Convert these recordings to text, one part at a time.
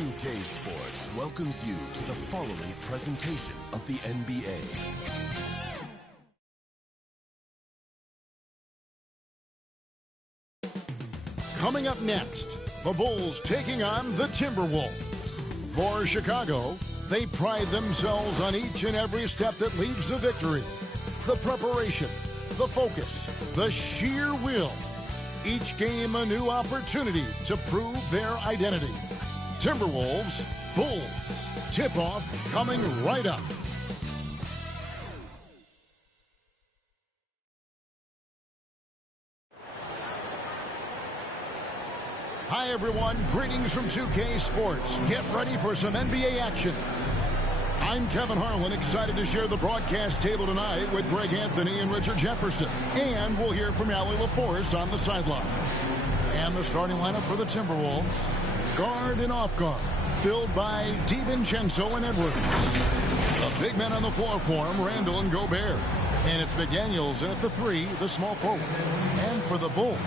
2K Sports welcomes you to the following presentation of the NBA. Coming up next, the Bulls taking on the Timberwolves. For Chicago, they pride themselves on each and every step that leads to victory. The preparation, the focus, the sheer will. Each game a new opportunity to prove their identity. Timberwolves, Bulls. Tip-off coming right up. Hi, everyone. Greetings from 2K Sports. Get ready for some NBA action. I'm Kevin Harlan, excited to share the broadcast table tonight with Greg Anthony and Richard Jefferson. And we'll hear from Allie LaForce on the sideline. And the starting lineup for the Timberwolves. Guard and off guard, filled by DiVincenzo and Edwards. The big men on the floor for him, Randall and Gobert. And it's McDaniels in at the 3, the small forward. And for the Bulls,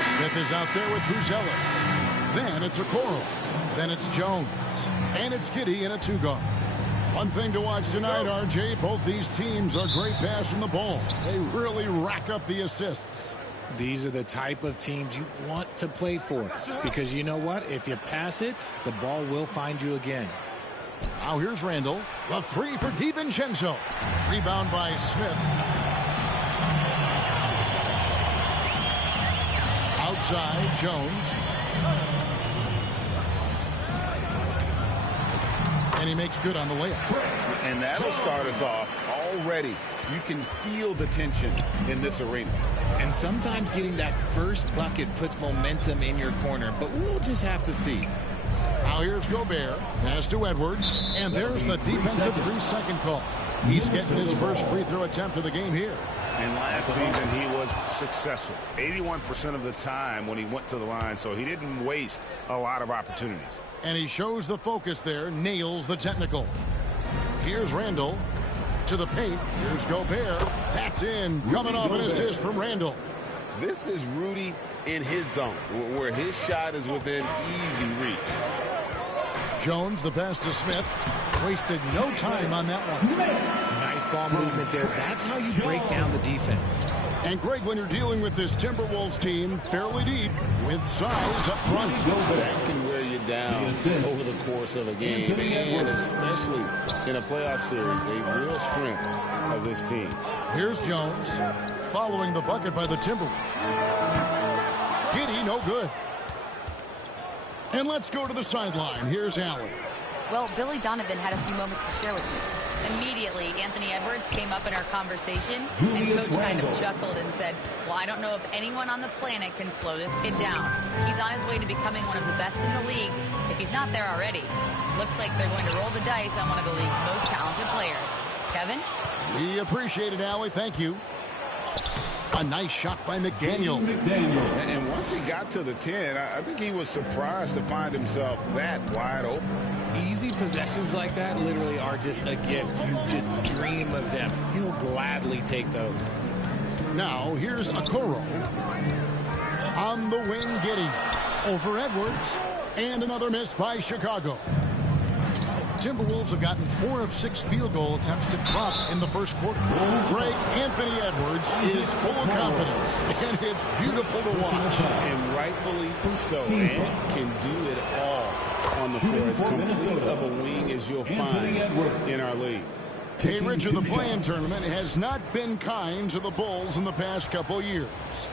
Smith is out there with Buzelis. Then it's Okoro. Then it's Jones. And it's Giddey in a 2-guard. One thing to watch tonight, RJ, both these teams are great passing the ball. They really rack up the assists. These are the type of teams you want to play for, because you know what? If you pass it, the ball will find you again. Now here's Randall. The 3 for DiVincenzo. Rebound by Smith. Outside, Jones. And he makes good on the layup. And that'll start us off already. You can feel the tension in this arena. And sometimes getting that first bucket puts momentum in your corner, but we'll just have to see. Now here's Gobert. Pass to Edwards. And there's the defensive 3-second call. He's getting his first free throw attempt of the game here. And last season, he was successful 81% of the time when he went to the line, so he didn't waste a lot of opportunities. And he shows the focus there, nails the technical. Here's Randall to the paint. Here's Gobert. That's in. Coming off an assist from Randall. This is Rudy in his zone, where his shot is within easy reach. Jones, the pass to Smith. Wasted no time on that one. Nice ball movement there. That's how you break down the defense. And Greg, when you're dealing with this Timberwolves team, fairly deep, with size up front. That can wear you down over the course of a game, and especially in a playoff series, a real strength of this team. Here's Jones, following the bucket by the Timberwolves. Giddey, no good. And let's go to the sideline. Here's Allie. Well, Billy Donovan had a few moments to share with me. Immediately, Anthony Edwards came up in our conversation, and Coach kind of chuckled and said, well, I don't know if anyone on the planet can slow this kid down. He's on his way to becoming one of the best in the league, if he's not there already. Looks like they're going to roll the dice on one of the league's most talented players. Kevin? We appreciate it, Allie. Thank you. A nice shot by McDaniel. And once he got to the 10, I think he was surprised to find himself that wide open. Easy possessions like that literally are just a gift. You just dream of them. He'll gladly take those. Now, here's Okoro. On the wing, Giddey. Over Edwards. And another miss by Chicago. Timberwolves have gotten 4 of 6 field goal attempts to drop in the first quarter. Greg Anthony Edwards is full of confidence, and it's beautiful to watch. And rightfully so, and can do it all on the floor. As complete of a wing as you'll find in our league. Hey, Richard, the play-in tournament has not been kind to the Bulls in the past couple years.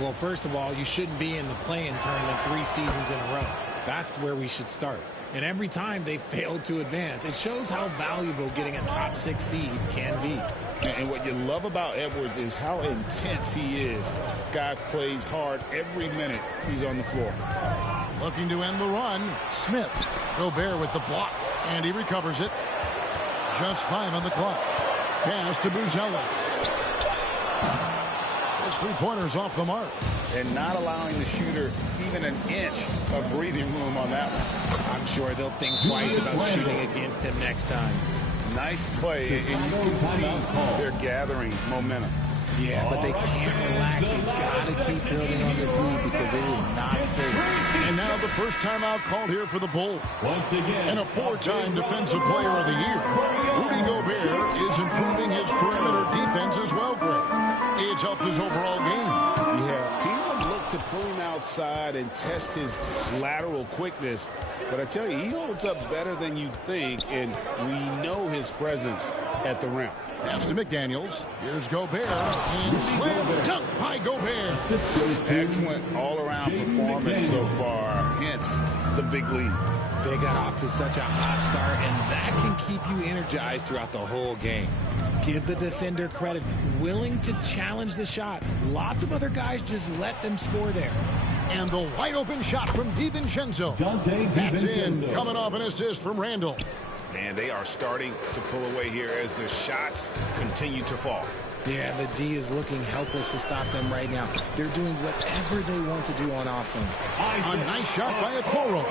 Well, first of all, you shouldn't be in the play-in tournament 3 seasons in a row. That's where we should start. And every time they failed to advance, it shows how valuable getting a top 6 seed can be. And what you love about Edwards is how intense he is. Guy plays hard every minute he's on the floor. Looking to end the run, Smith. Gobert with the block, and he recovers it. Just 5 on the clock. Pass to Buzelis. His 3-pointers off the mark. And not allowing the shooter even an inch of breathing room on that one. I'm sure they'll think twice about shooting against him next time. Nice play, and you can see they're gathering momentum. Yeah, but they can't relax. They've got to keep building on this lead because it is not safe. And now the first timeout called here for the Bulls. And a four-time Defensive Player of the Year, Rudy Gobert is improving his perimeter defense as well, Greg. It's helped his overall game. Yeah, teams have looked to pull him outside and test his lateral quickness. But I tell you, he holds up better than you'd think, and we know his presence at the rim. Pass to McDaniels. Here's Gobert. And slam dunk by Gobert. Excellent all-around performance so far. Hence the big lead. They got off to such a hot start, and that can keep you energized throughout the whole game. Give the defender credit. Willing to challenge the shot. Lots of other guys just let them score there. And the wide-open shot from DiVincenzo. That's in, coming off an assist from Randall. And they are starting to pull away here as the shots continue to fall. Yeah, the D is looking helpless to stop them right now. They're doing whatever they want to do on offense. A nice shot by Okoro.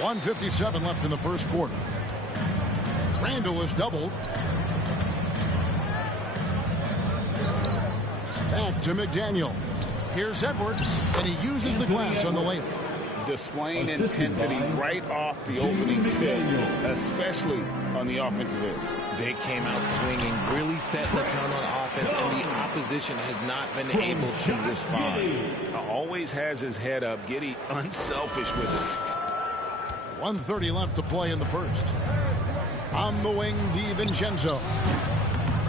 1:57 left in the first quarter. Randall is doubled. Back to McDaniel. Here's Edwards, and he uses the glass on the layup. Displaying intensity right off the opening tip, especially on the offensive end. They came out swinging, really set the tone on offense, and the opposition has not been able to respond. Always has his head up, Giddey unselfish with it. 1:30 left to play in the first. On the wing, DiVincenzo.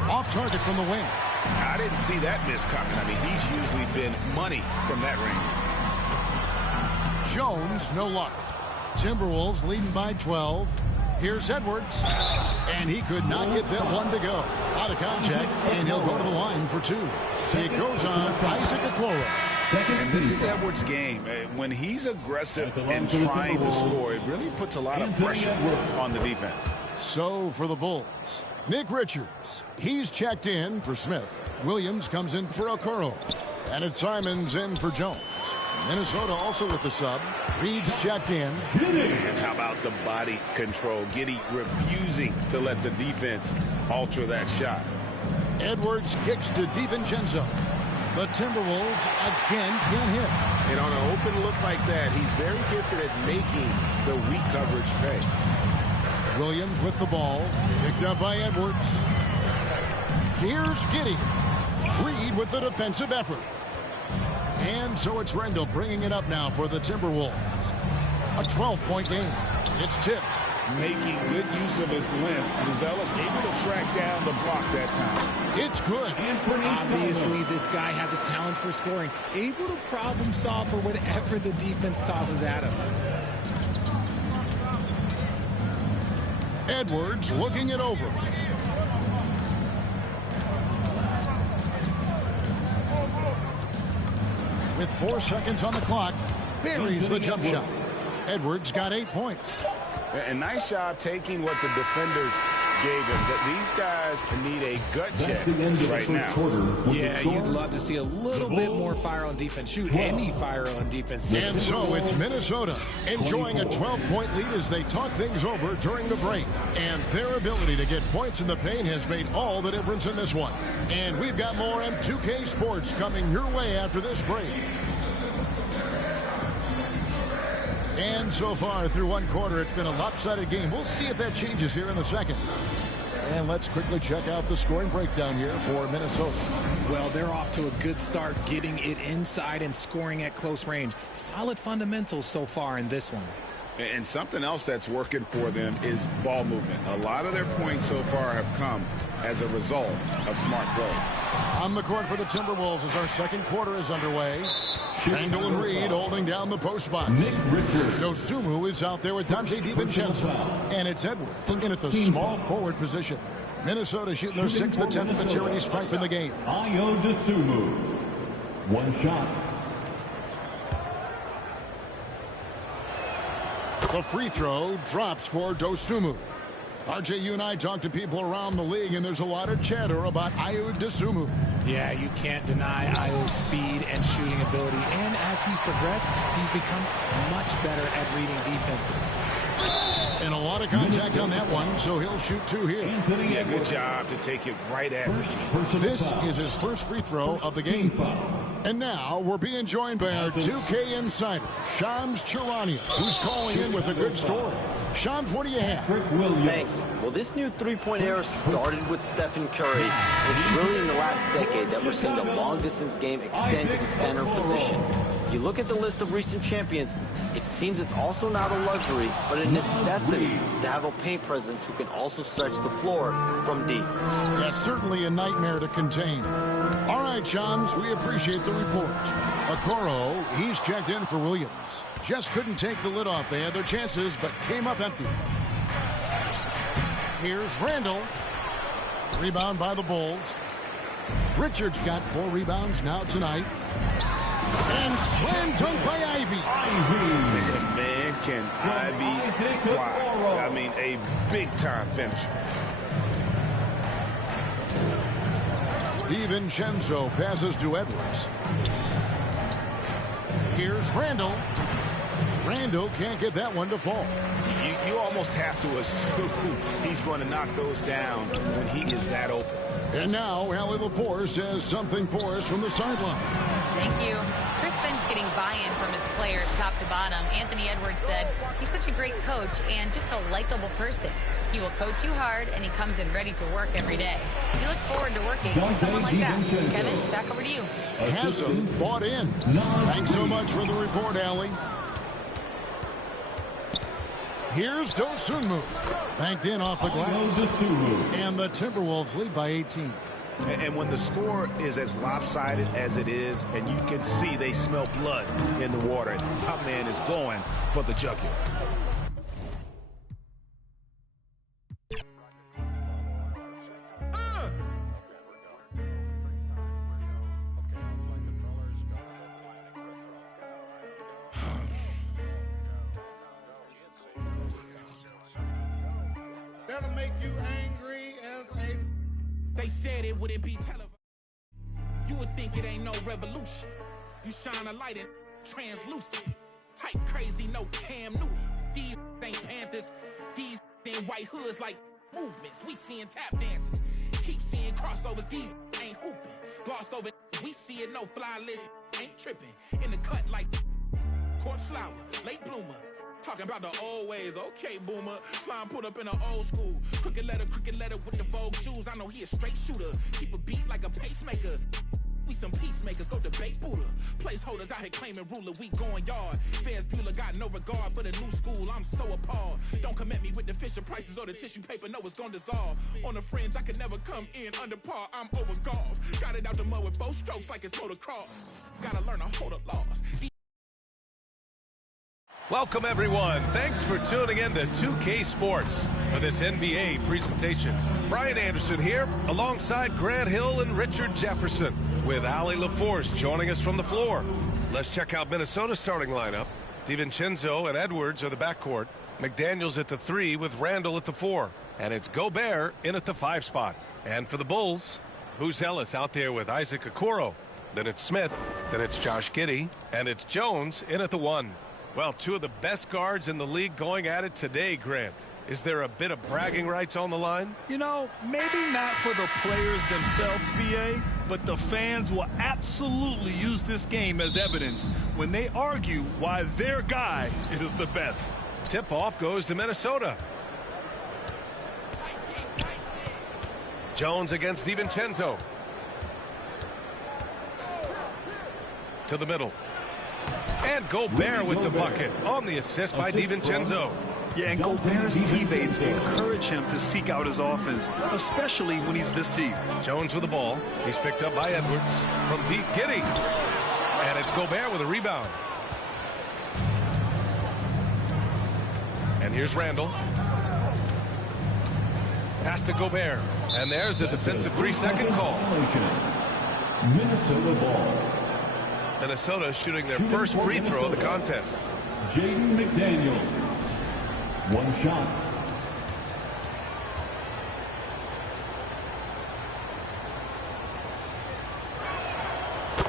Off target from the wing. I didn't see that miss coming. I mean, he's usually been money from that range. Jones, no luck. Timberwolves leading by 12. Here's Edwards. And he could not get that one to go. Out of contact, and he'll go to the line for two. It goes on Isaac Okoro. And this is Edwards' game. When he's aggressive and trying to score, it really puts a lot of pressure on the defense. So for the Bulls, Nick Richards. He's checked in for Smith. Williams comes in for Okoro. And it's Simons in for Jones. Minnesota also with the sub. Reed's checked in. And how about the body control? Giddey refusing to let the defense alter that shot. Edwards kicks to DiVincenzo. The Timberwolves again can't hit. And on an open look like that, he's very gifted at making the weak coverage pay. Williams with the ball. Picked up by Edwards. Here's Giddey. Reed with the defensive effort. And so it's Randall bringing it up now for the Timberwolves. A 12-point game. It's tipped. Making good use of his length. Buzelis able to track down the block that time. It's good. Obviously, this guy has a talent for scoring. Able to problem solve for whatever the defense tosses at him. Edwards looking it over. With 4 seconds on the clock, buries the jump shot. Edwards got 8 points. A nice job taking what the defenders gave him, but these guys need a gut check right now. Yeah, you'd love to see a little bit more fire on defense. Shoot, any fire on defense. And so it's Minnesota enjoying a 12-point lead as they talk things over during the break. And their ability to get points in the paint has made all the difference in this one. And we've got more M2K Sports coming your way after this break. And so far through one quarter, it's been a lopsided game. We'll see if that changes here in the second. And let's quickly check out the scoring breakdown here for Minnesota. Well, they're off to a good start, getting it inside and scoring at close range. Solid fundamentals so far in this one. And something else that's working for them is ball movement. A lot of their points so far have come as a result of smart plays. On the court for the Timberwolves as our second quarter is underway. Randall and Reed holding down the post box. Dosumu is out there with Dante DiVincenzo. And it's Edwards in at the small forward position. Minnesota shooting their 6th attempt at the charity stripe in the game. Ayo Dosumu. One shot. The free throw drops for Dosumu. RJ, you and I talk to people around the league, and there's a lot of chatter about Ayo Dosumu. Yeah, you can't deny Ayo's speed and shooting ability. And as he's progressed, he's become much better at reading defenses. And a lot of contact on that one, so he'll shoot 2 here. Yeah, good job to take it right at him. This is his first free throw of the game. And now we're being joined by our 2K insider, Shams Charania, who's calling in with a good story. Shams, what do you have? Thanks. Well, this new three-point era started with Stephen Curry. It's really in the last decade that we're seeing the long-distance game extend to the center position. You look at the list of recent champions, it seems it's also not a luxury, but a necessity to have a paint presence who can also stretch the floor from deep. That's certainly a nightmare to contain. All right, Shams, we appreciate the report. Okoro, he's checked in for Williams. Just couldn't take the lid off. They had their chances, but came up empty. Here's Randall. Rebound by the Bulls. Richards got 4 rebounds now tonight. And slam dunk by Ivy. Man, can Ivy fly? I mean, a big-time finish. DiVincenzo passes to Edwards. Here's Randall. Randall can't get that one to fall. You almost have to assume he's going to knock those down when he is that open. And now, Allie LaForce says something for us from the sideline. Thank you. Chris Finch getting buy-in from his players top to bottom. Anthony Edwards said he's such a great coach and just a likable person. He will coach you hard, and he comes in ready to work every day. You look forward to working with someone like that. Kevin, back over to you. Hasn't bought in. Thanks so much for the report, Allie. Here's Dosunmu. Banked in off the glass. And the Timberwolves lead by 18. And when the score is as lopsided as it is, and you can see they smell blood in the water, our man is going for the jugular. That'll make you angry as a... They said it wouldn't be televised. You would think it ain't no revolution. You shine a light in translucent. Type crazy, no Cam Newton. These ain't Panthers. These ain't white hoods like movements. We seeing tap dances. Keep seeing crossovers. These ain't hooping. Glossed over. We see it, no fly list. Ain't tripping. In the cut like corpse flower. Late bloomer. Talking about the old ways, okay, boomer. Slime put up in an old school. Crooked letter with the Vogue shoes. I know he a straight shooter. Keep a beat like a pacemaker. We some peacemakers, go debate Buddha. Placeholders out here claiming ruler, we going yard. Fairs Bueller got no regard for the new school, I'm so appalled. Don't come at me with the Fisher prices or the tissue paper, no, it's gonna dissolve. On the fringe, I could never come in under par, I'm overgolfed. Got it out the mud with both strokes like it's motocross. Gotta learn to hold a loss. Welcome, everyone. Thanks for tuning in to 2K Sports for this NBA presentation. Brian Anderson here, alongside Grant Hill and Richard Jefferson, with Allie LaForce joining us from the floor. Let's check out Minnesota's starting lineup. DiVincenzo and Edwards are the backcourt. McDaniels at the 3 with Randall at the 4. And it's Gobert in at the 5 spot. And for the Bulls, Buzelis out there with Isaac Okoro. Then it's Smith. Then it's Josh Giddey. And it's Jones in at the 1. Well, 2 of the best guards in the league going at it today, Grant. Is there a bit of bragging rights on the line? You know, maybe not for the players themselves, BA, but the fans will absolutely use this game as evidence when they argue why their guy is the best. Tip-off goes to Minnesota. Jones against DiVincenzo. To the middle. And Gobert with the bucket on the assist by DiVincenzo. Yeah, and Gobert's teammates encourage him to seek out his offense, especially when he's this deep. Jones with the ball. He's picked up by Edwards from deep. Giddey. And it's Gobert with a rebound. And here's Randall. Pass to Gobert. And there's a defensive 3-second call. Minnesota ball. Minnesota shooting their first free throw of the contest. Jaden McDaniels. 1 shot.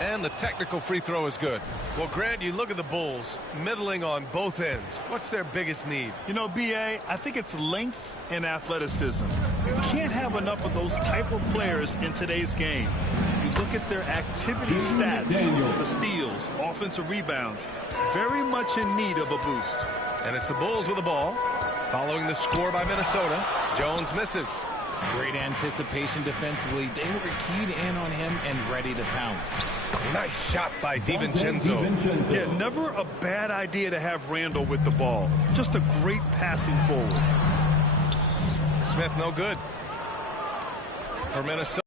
And the technical free throw is good. Well, Grant, you look at the Bulls, middling on both ends. What's their biggest need? You know, B.A., I think it's length and athleticism. You can't have enough of those type of players in today's game. You look at their activity stats, the steals, offensive rebounds, very much in need of a boost. And it's the Bulls with the ball. Following the score by Minnesota, Jones misses. Great anticipation defensively. They were keyed in on him and ready to pounce. Nice shot by DiVincenzo. Yeah, never a bad idea to have Randall with the ball. Just a great passing forward. Smith no good for Minnesota.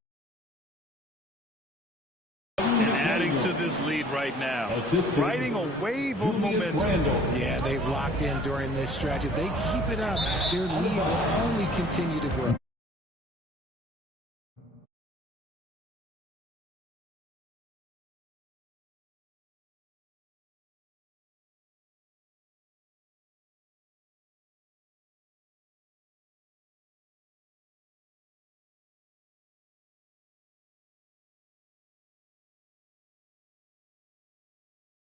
And adding to this lead right now, riding a wave of momentum. Yeah, they've locked in during this stretch. If they keep it up, their lead will only continue to grow.